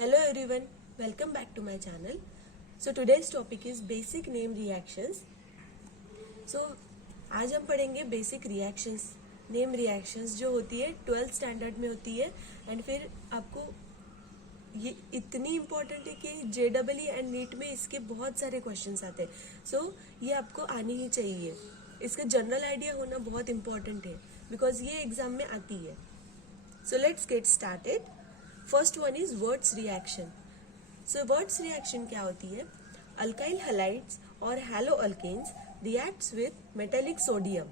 Hello everyone, welcome back to my channel. So today's topic is basic name reactions. So आज हम पढ़ेंगे basic reactions, name reactions जो होती है 12th standard में होती है एंड फिर आपको ये इतनी इम्पोर्टेंट है कि JEE एंड नीट में इसके बहुत सारे क्वेश्चंस आते हैं. सो ये आपको आनी ही चाहिए. इसका जनरल आइडिया होना बहुत इम्पोर्टेंट है बिकॉज ये एग्जाम में आती है. So let's get started. First one is Wurtz reaction. So Wurtz reaction क्या होती है? अल्काइल हैलाइड्स और halo alkanes reacts with metallic sodium.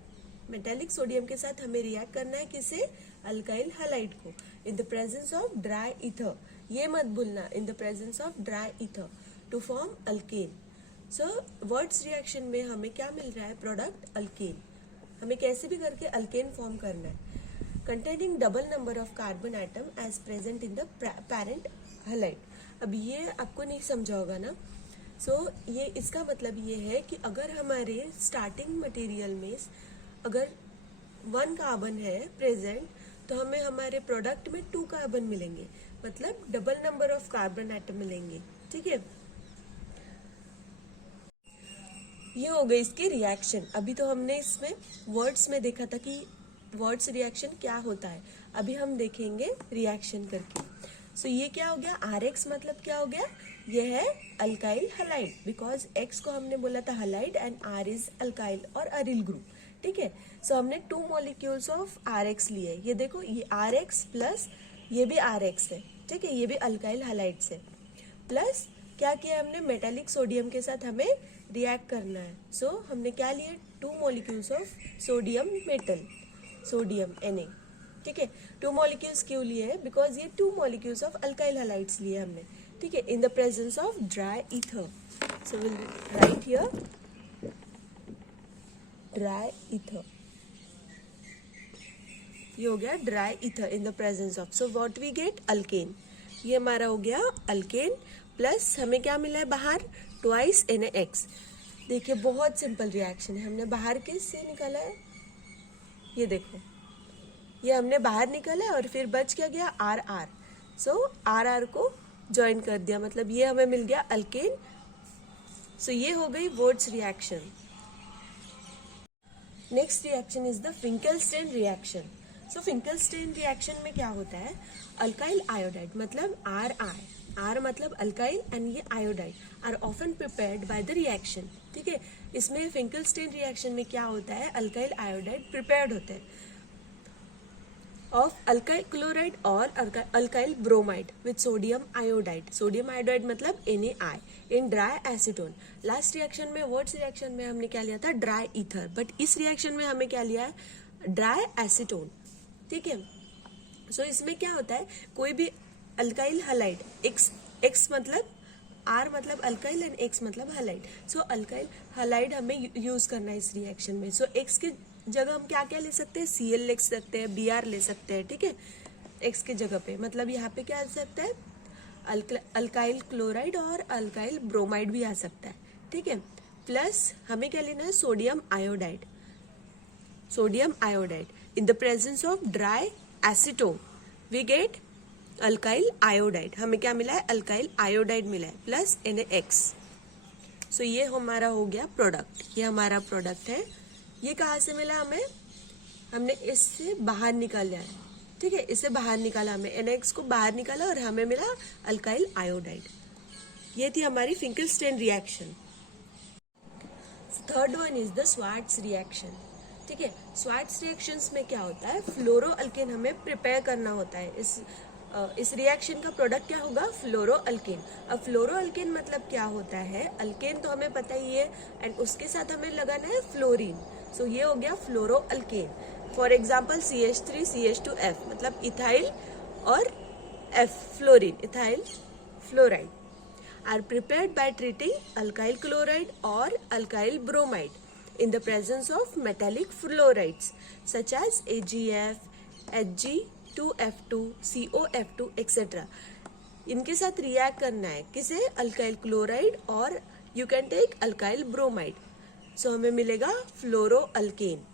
Metallic sodium के साथ हमें रिएक्ट करना है किसे? अल्काइल हैलाइड को in the presence of dry ether. ये मत भूलना, in the presence of dry ether to form alkane. So Wurtz reaction में हमें क्या मिल रहा है? Product alkane. हमें कैसे भी करके अल्केन फॉर्म करना है. containing double number of carbon atom as present in the parent halide. अब ये आपको नहीं समझा होगा ना. ये इसका मतलब ये है कि अगर हमारे स्टार्टिंग मटेरियल में अगर 1 कार्बन है प्रेजेंट तो हमें हमारे प्रोडक्ट में 2 कार्बन मिलेंगे, मतलब double number of carbon atom मिलेंगे. ठीक है, ये हो गई इसकी रिएक्शन. अभी तो हमने इसमें वर्ड्स में देखा था कि वर्ड्स रिएक्शन क्या होता है. अभी हम देखेंगे रिएक्शन करके. ये क्या हो गया? RX मतलब क्या हो गया? ये है अल्काइल हैलाइड बिकॉज X को हमने बोला था halide and R is alkyl और अरिल ग्रुप. ठीक है, हमने 2 मॉलिक्यूल्स ऑफ RX लिए. ये देखो, ये RX प्लस ये भी RX है. ठीक है, ये भी अल्काइल हैलाइड से. प्लस क्या किया हमने? मेटेलिक सोडियम के साथ हमें रिएक्ट करना है. हमने क्या लिए? 2 molecules of sodium metal, sodium Na. ठीक है, 2 मॉलिक्यूल्स क्यों लिए हैं? बिकॉज ये 2 मॉलिक्यूल्स ऑफ अल्काइल हैलाइड्स लिए हमने. ठीक है, in the presence of dry ether. So will write here dry ether. ये हो गया dry ether in the presence of. So what we get? Alkane. ये हमारा हो गया अल्केन. प्लस हमें क्या मिला है बाहर? Twice NaX. देखिए बहुत सिंपल रिएक्शन है. हमने बाहर किससे निकाला है? ये देखो, ये हमने बाहर निकाला है और फिर बच क्या गया? RR. RR को ज्वाइन कर दिया, मतलब ये हमें मिल गया अल्केन. ये हो गई Wurtz reaction. Next reaction is the Finkelstein reaction. Finkelstein reaction में क्या होता है? अल्काइल आयोडाइड मतलब R मतलब अल्काइल एंड ये iodide are often prepared by the reaction. ठीक है, इसमें फिंकेलस्टेन रिएक्शन में क्या होता है? अल्काइल आयोडाइड प्रिपेयर्ड होते हैं ऑफ अल्काइल क्लोराइड और alkyl bromide with sodium iodide. Sodium iodide मतलब Na in dry acetone. Last reaction में वर्ड्स रिएक्शन में हमने क्या लिया था? Dry ether. बट इस रिएक्शन में हमें क्या लिया है? Dry acetone. ठीक है, इसमें क्या होता है? कोई भी अल्काइल हैलाइड, X मतलब R मतलब अल्काइल एंड X मतलब हैलाइड. अल्काइल हैलाइड हमें यूज करना है इस रिएक्शन में. X की जगह हम क्या क्या ले सकते हैं? Cl ले सकते हैं, Br ले सकते हैं. ठीक है, X की जगह पे मतलब यहाँ पे क्या आ सकता है? अल्काइल क्लोराइड और अल्काइल ब्रोमाइड भी आ सकता है. ठीक है, प्लस हमें क्या लेना है? Sodium iodide. Sodium iodide in the presence of dry acetone we get alkyl iodide. हमें क्या मिला है? अल्काइल आयोडाइड मिला है प्लस NaX. ये हमारा हो गया प्रोडक्ट. ये हमारा प्रोडक्ट है. ये कहाँ से मिला हमें? हमने इससे बाहर निकाला है. ठीक है, इससे बाहर निकाला, हमें NaX को बाहर निकाला और हमें मिला अल्काइल आयोडाइड. ये थी हमारी Finkelstein reaction. Third one is the Swarts reaction. ठीक है, स्वार्ट्स रिएक्शंस में क्या होता है? फ्लोरो अल्केन हमें प्रिपेयर करना होता है. इस रिएक्शन का प्रोडक्ट क्या होगा? फ्लोरो अल्केन. अब फ्लोरो अल्केन मतलब क्या होता है? अल्केन तो हमें पता ही है एंड उसके साथ हमें लगाना है फ्लोरीन. ये हो गया फ्लोरो अल्केन. फॉर एग्जाम्पल CH3CH2F मतलब इथाइल और F fluorine, ethyl fluoride are prepared by treating alkyl chloride और alkyl bromide in the presence of metallic fluorides such as AgF, Hg2F2, COF2 etc. इनके साथ रिएक्ट करना है किसे? अल्काइल क्लोराइड और you can take alkyl bromide. हमें मिलेगा fluoro alkane.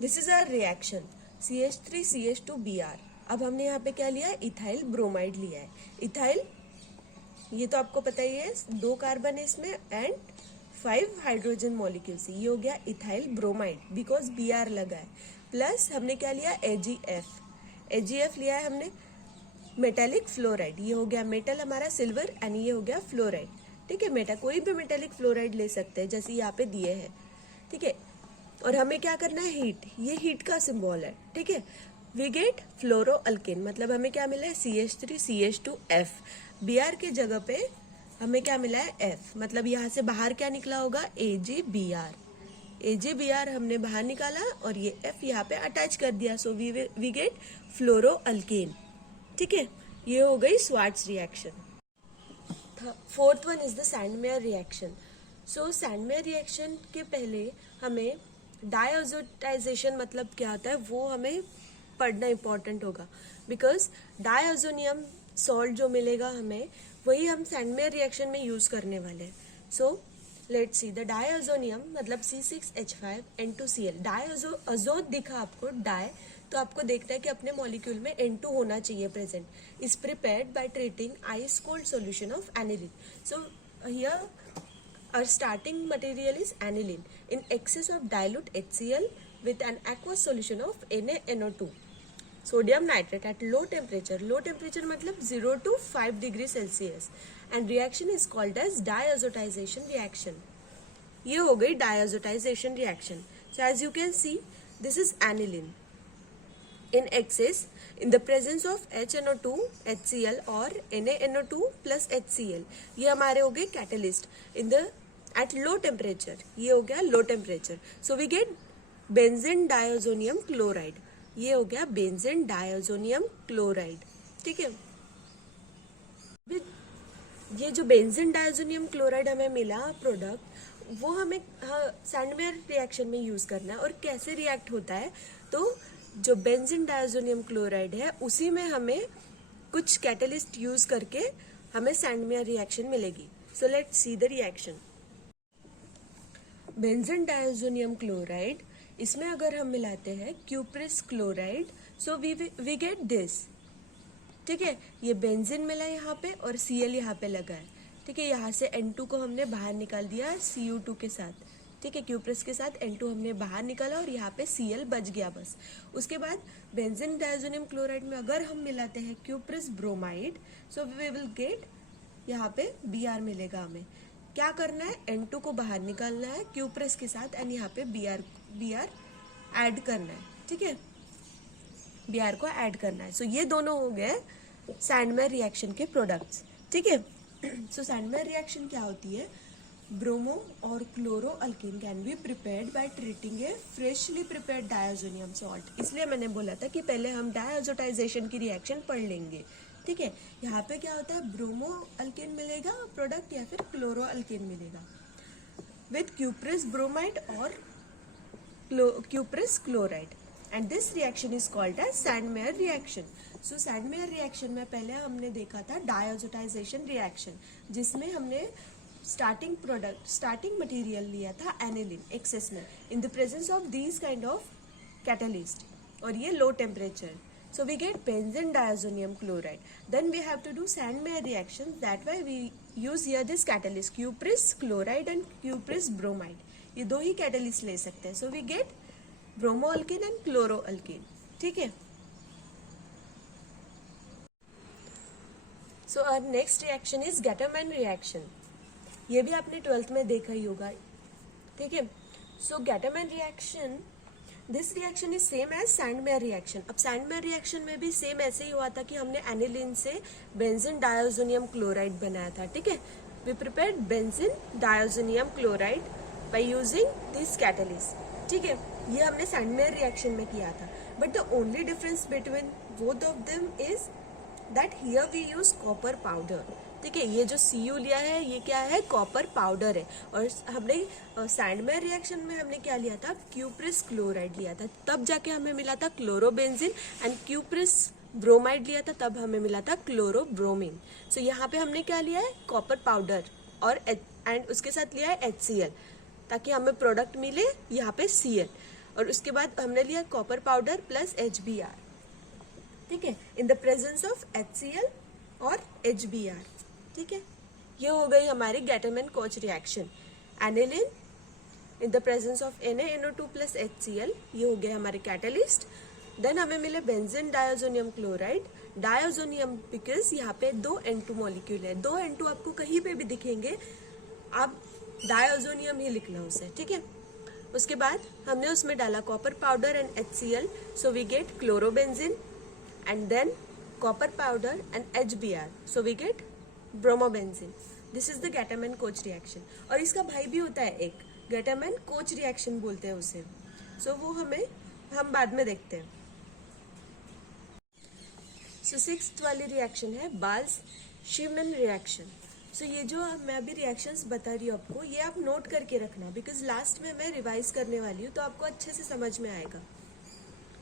This is our reaction CH3CH2Br. अब हमने यहाँ पे क्या लिया है, इथाइल ब्रोमाइड लिया है। इथाइल, ये तो आपको पता ही है, 2 कार्बन है इसमें एंड 5 हाइड्रोजन मॉलिक्यूल्स, ये हो गया इथाइल ब्रोमाइड बिकॉज Br लगा है। प्लस हमने क्या लिया, AgF लिया है हमने, मेटेलिक फ्लोराइड, ये हो गया मेटल हमारा सिल्वर एंड ये हो गया फ्लोराइड। ठीक है, मेटा कोई भी मेटेलिक फ्लोराइड ले सकते हैं जैसे यहाँ पे दिए हैं। ठीक है, और हमें क्या करना है, हीट, ये हीट का सिंबल है। ठीक है, वी गेट फ्लोरो अल्केन, मतलब हमें क्या मिला है, CH3CH2F। Br के जगह पे हमें क्या मिला है, F, मतलब यहाँ से बाहर क्या निकला होगा, AgBr हमने बाहर निकाला और ये F यहाँ पे अटैच कर दिया, so we get fluoro alkane. ठीक है, ये हो गई Swarts reaction. Fourth one is the Sandmeyer reaction. So Sandmeyer reaction के पहले हमें डायअज़ोटाइजेशन मतलब क्या होता है वो हमें पढ़ना इंपॉर्टेंट होगा, बिकॉज डायअज़ोनियम सॉल्ट जो मिलेगा हमें वही हम सैंडमेयर रिएक्शन में यूज करने वाले हैं। सो लेट्स सी, द डायअज़ोनियम मतलब C6H5N2Cl, डायअज़ो दिखा आपको डाई, तो आपको देखना है कि अपने मॉलिक्यूल में N2 होना चाहिए present, is prepared by treating ice cold solution of aniline. So here our starting material is aniline in excess of dilute HCl with an aqueous solution of NaNO2, sodium nitrate at low temperature मतलब 0 to 5 degree Celsius, and reaction is called as diazotization reaction. ये हो गई diazotization reaction. So as you can see, this is aniline in excess in the presence of HNO2, HCl और NaNO2 plus HCl, ये हमारे हो गए catalyst in the at low temperature, ये हो गया low temperature, so we get benzene diazonium chloride, ये हो गया बेंजीन डायज़ोनियम क्लोराइड। ठीक है, ये जो बेंजीन डायज़ोनियम क्लोराइड हमें मिला प्रोडक्ट, वो हमें सैंडमेयर रिएक्शन में यूज करना है। और कैसे रिएक्ट होता है, तो जो बेंजीन डायज़ोनियम क्लोराइड है उसी में हमें कुछ कैटलिस्ट यूज करके हमें सैंडमेयर रिएक्शन मिलेगी। So let's see the reaction. Benzene diazonium chloride, इसमें अगर हम मिलाते हैं cuprous chloride, so we get this. ठीक है, ये बेंजीन मिला यहाँ पे और Cl यहाँ पे लगा है। ठीक है, यहाँ से N2 को हमने बाहर निकाल दिया Cu2 के साथ। ठीक है, क्यूप्रिस के साथ N2 हमने बाहर निकाला और यहाँ पे Cl बच गया बस। उसके बाद बेंजीन डायज़ोनियम क्लोराइड में अगर हम मिलाते हैं cuprous bromide, so we will get, यहाँ पे Br मिलेगा हमें। क्या करना है, N2 को बाहर निकालना है क्यूप्रिस के साथ एंड यहाँ पे Br ऐड करना है। ठीक है, Br को ऐड करना है। सो ये दोनों हो गए सैंडमेयर रिएक्शन के प्रोडक्ट्स। ठीक है, सो सैंडमेयर रिएक्शन क्या होती है, ब्रोमो और chloro alkane can be prepared by treating A freshly prepared diazonium salt. इसलिए मैंने बोला था कि पहले हम डायज़ोटाइजेशन की रिएक्शन पढ़ लेंगे। ठीक है, यहाँ पे क्या होता है, ब्रोमो अल्केन मिलेगा प्रोडक्ट या फिर क्लोरो अल्केन मिलेगा विथ क्यूप्रिस ब्रोमाइड और cuprous chloride, and this reaction is called as Sandmeyer reaction. So Sandmeyer reaction में पहले हमने देखा था डायज़ोटाइजेशन रिएक्शन, जिसमें हमने स्टार्टिंग मटेरियल लिया था एनिलीन एक्सेस में इन the presence of these kind of catalyst, और ये low temperature. So we get benzene diazonium chloride. Then we have to do Sandmeyer reaction. That way we use here this catalyst cupris chloride and cupris bromide. ये दो ही catalyst ले सकते हैं. So we get bromoalkane and chloroalkane. ठीक है? So our next reaction is Gattermann reaction. ये भी आपने 12th में देखा ही होगा. ठीक है? So Gattermann reaction. This reaction is same as Sandmeyer reaction. अब सैंडमेयर रिएक्शन में भी सेम ऐसे ही हुआ था कि हमने एनिलीन से बेंजीन डायज़ोनियम क्लोराइड बनाया था. ठीक है, we prepared benzene diazonium chloride by using this catalyst. ठीक है, ये हमने सैंडमेयर रिएक्शन में किया था. But the only difference between both of them is that here we use copper powder. ठीक है, ये जो Cu लिया है ये क्या है, कॉपर पाउडर है. और हमने सैंडमेयर रिएक्शन में हमने क्या लिया था, क्यूप्रिस क्लोराइड लिया था, तब जाके हमें मिला था क्लोरोबेंजीन. एंड क्यूप्रिस ब्रोमाइड लिया था तब हमें मिला था क्लोरोब्रोमीन. सो यहाँ पे हमने क्या लिया है, कॉपर पाउडर और एंड उसके साथ लिया है HCl, ताकि हमें प्रोडक्ट मिले यहाँ पे Cl. और उसके बाद हमने लिया कॉपर पाउडर प्लस HBr. ठीक ठीक है, in the presence of HCl और HBr, ठीक है। ये हो गई हमारी Gattermann Koch reaction. Aniline in the presence of NaNO2 plus HCl, ये हो गया हमारे कैटलिस्ट। देन हमें मिले benzene diazonium chloride, diazonium because यहाँ पे 2 N2 मॉलिक्यूल है, 2 N2 आपको कहीं पे भी दिखेंगे, आप डायोजोनियम ही लिखना उसे, ठीक है। उसके बाद हमने उसमें डाला copper powder and HCl, so we get chlorobenzene, and then copper powder and HBr, so we get bromobenzene. This is the Gattermann Koch reaction. और इसका भाई भी होता है एक, गैटरमैन कोच रिएक्शन बोलते हैं उसे, सो वो हम बाद में देखते हैं। सो 6th वाली रिएक्शन है बाल्स-शीमन रिएक्शन। सो ये जो मैं अभी रिएक्शंस बता रही हूँ आपको, ये आप नोट करके रखना, बिकॉज लास्ट में मैं रिवाइज करने वाली हूँ तो आपको अच्छे से समझ में आएगा,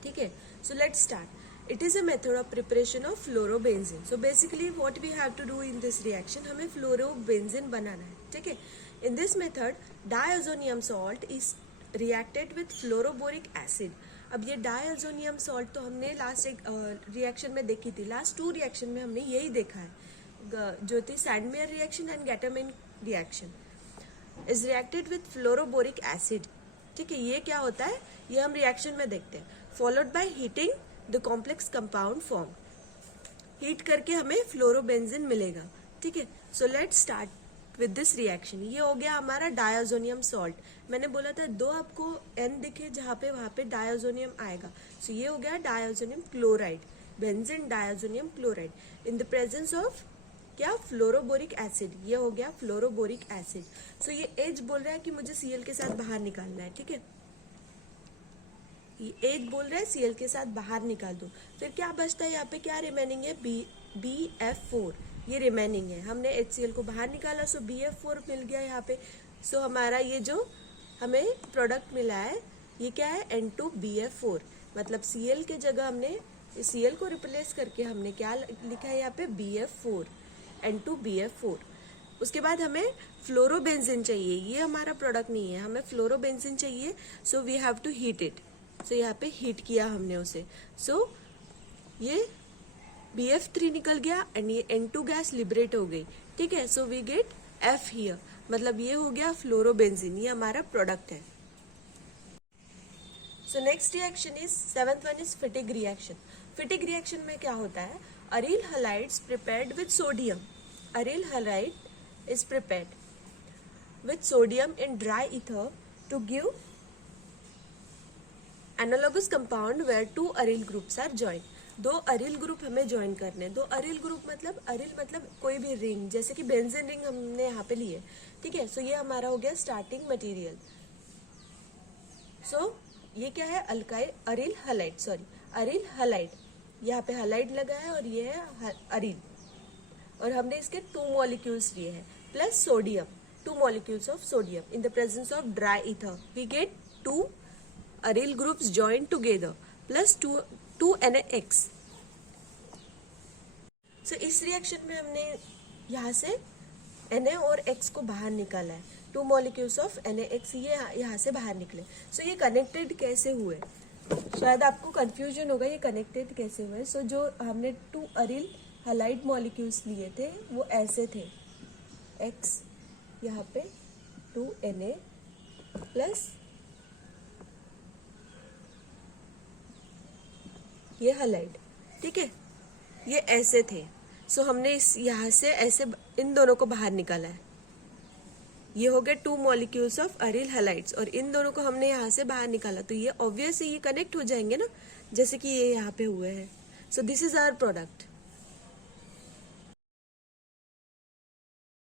ठीक है। So let's start. It is a method of preparation of fluorobenzene. So basically what we have to do in this reaction, हमें फ्लोरोबेंजीन बनाना है, ठीक है। In this method diazonium salt is reacted with fluoroboric acid. अब ये diazonium salt तो हमने last एक रिएक्शन में देखी थी, लास्ट 2 रिएक्शन में हमने यही देखा है, जो थी Sandmeyer reaction and Gattermann reaction. Is reacted with fluoroboric acid, ठीक है। ये क्या होता है, ये हम रिएक्शन में देखते हैं। Followed by heating the complex compound form, heat करके हमें फ्लोरोबेंजीन मिलेगा, ठीक है। So let's start with this reaction. ये हो गया हमारा डायोजोनियम सॉल्ट। मैंने बोला था 2 आपको N दिखे जहाँ पे, वहां पे डायोजोनियम आएगा। सो ये हो गया diazonium chloride, benzene diazonium chloride in the presence of क्या, फ्लोरोबोरिक एसिड। ये हो गया फ्लोरोबोरिक एसिड। सो ये H बोल रहा है कि मुझे Cl के साथ बाहर निकालना है, ठीक है। ये H बोल रहा है Cl के साथ बाहर निकाल दो। फिर क्या बचता है यहाँ पे, क्या रिमेनिंग है, BF4, ये रिमेनिंग है। हमने HCl को बाहर निकाला, सो BF4 मिल गया यहाँ पे। सो हमारा ये जो हमें प्रोडक्ट मिला है, ये क्या है, N2BF4, मतलब Cl के जगह हमने Cl को रिप्लेस करके हमने क्या लिखा है यहाँ पे, BF4, N2BF4। उसके बाद हमें फ्लोरोबेंजीन चाहिए, ये हमारा प्रोडक्ट नहीं है, हमें फ्लोरोबेंजीन चाहिए। So we have to heat it. So यहाँ पे हीट किया हमने उसे, सो ये BF3 निकल गया एंड ये N2 गैस लिबरेट हो गई, ठीक है। So we get F here, मतलब ये हो गया फ्लोरोबेंजीन, ये हमारा प्रोडक्ट है। So next reaction is 7th one is Fittig reaction. Fittig reaction में क्या होता है, aryl halides prepared with sodium, aryl halide is prepared with sodium in dry ether to give analogous compound where 2 aryl groups are joined. 2 aryl group हमें join करने हैं। 2 aryl group मतलब, aril मतलब कोई भी रिंग, जैसे कि बेंजीन रिंग हमने यहाँ पे ली है, ठीक है। सो ये हमारा हो गया स्टार्टिंग मटेरियल। सो ये क्या है, alkyl aryl halide, sorry aryl halide, यहाँ पे हलाइड लगा है और ये है अरिल, और हमने इसके 2 मॉलिक्यूल्स लिए हैं plus sodium, 2 molecules of sodium in the presence of dry ether, we get 2 aryl groups join together plus 2 NaX। सो इस रिएक्शन में हमने यहाँ से Na और X को बाहर निकाला है, 2 मॉलिक्यूल्स ऑफ NaX ये यहाँ से बाहर निकले। सो ये कनेक्टेड कैसे हुए, शायद आपको कंफ्यूजन होगा, ये कनेक्टेड कैसे हुए। सो जो हमने 2 अरिल हलाइड मॉलिक्यूल्स लिए थे वो ऐसे थे, X यहाँ पे 2 Na प्लस ये हलाइड, ठीक है, ये ऐसे थे। सो हमने इस यहाँ से ऐसे इन दोनों को बाहर निकाला है, ये हो गए 2 मॉलिक्यूल्स ऑफ अरिल हलाइड्स, और इन दोनों को हमने यहाँ से बाहर निकाला, तो ये ऑब्वियसली ये कनेक्ट हो जाएंगे ना, जैसे कि ये यहाँ पे हुए हैं। So this is our product.